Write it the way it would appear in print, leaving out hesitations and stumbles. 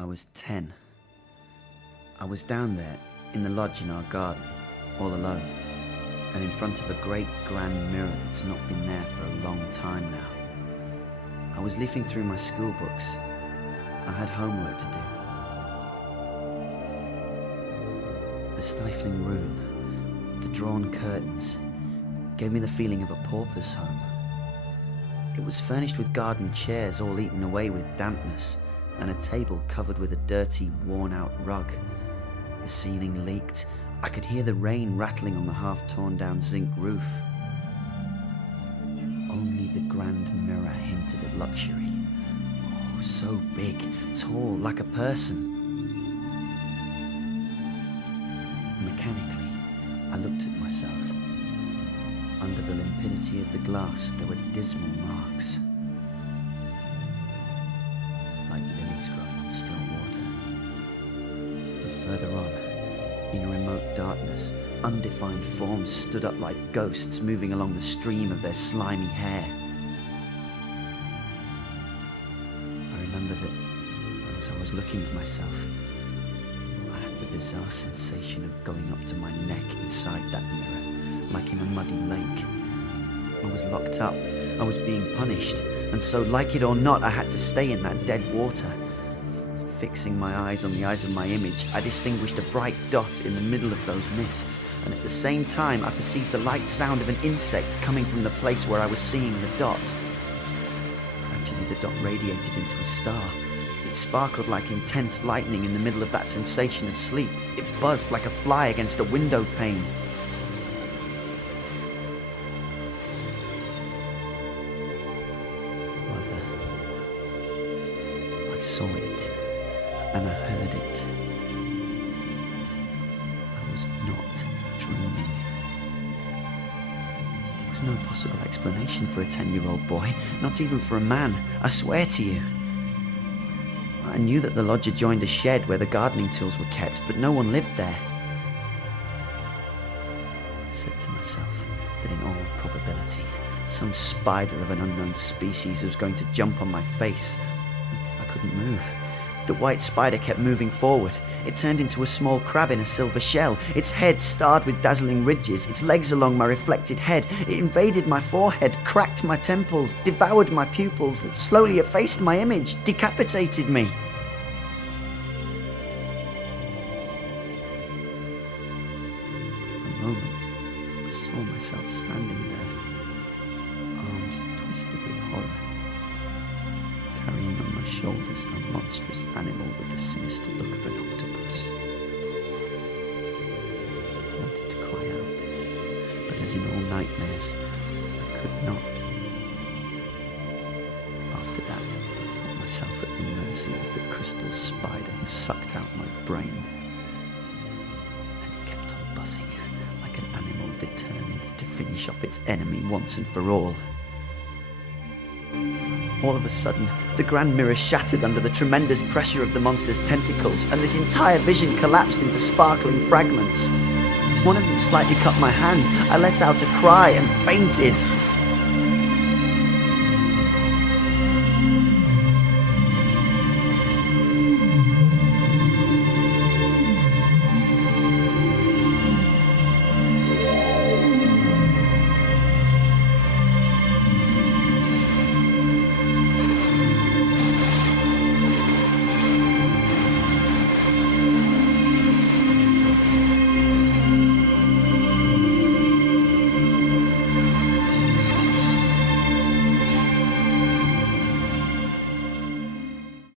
I was 10. I was down there in the lodge in our garden, all alone, and in front of a great grand mirror that's not been there for a long time now. I was leafing through my school books. I had homework to do. The stifling room, the drawn curtains, gave me the feeling of a pauper's home. It was furnished with garden chairs all eaten away with dampness, and a table covered with a dirty, worn-out rug. The ceiling leaked. I could hear the rain rattling on the half-torn-down zinc roof. Only the grand mirror hinted at luxury. Oh, so big, tall, like a person. Mechanically, I looked at myself. Under the limpidity of the glass, there were dismal marks, like lilies growing on still water. And further on, in remote darkness, undefined forms stood up like ghosts moving along the stream of their slimy hair. I remember that as I was looking at myself, I had the bizarre sensation of going up to my neck inside that mirror, like in a muddy lake. I was locked up, I was being punished, and so, like it or not, I had to stay in that dead water. Fixing my eyes on the eyes of my image, I distinguished a bright dot in the middle of those mists, and at the same time I perceived the light sound of an insect coming from the place where I was seeing the dot. Gradually the dot radiated into a star. It sparkled like intense lightning in the middle of that sensation of sleep. It buzzed like a fly against a window pane. Mother, I saw it. And I heard it. I was not dreaming. There was no possible explanation for a 10-year-old boy, not even for a man, I swear to you. I knew that the lodge adjoined a shed where the gardening tools were kept, but no one lived there. I said to myself that in all probability, some spider of an unknown species was going to jump on my face. I couldn't move. The white spider kept moving forward. It turned into a small crab in a silver shell, its head starred with dazzling ridges, its legs along my reflected head. It invaded my forehead, cracked my temples, devoured my pupils, and slowly effaced my image, decapitated me. For a moment, I saw myself standing there, arms twisted with horror, carrying on my shoulders a monstrous animal with the sinister look of an octopus. I wanted to cry out, but as in all nightmares, I could not. After that, I felt myself at the mercy of the crystal spider who sucked out my brain. And it kept on buzzing, like an animal determined to finish off its enemy once and for all. All of a sudden, the grand mirror shattered under the tremendous pressure of the monster's tentacles, and this entire vision collapsed into sparkling fragments. One of them slightly cut my hand. I let out a cry and fainted.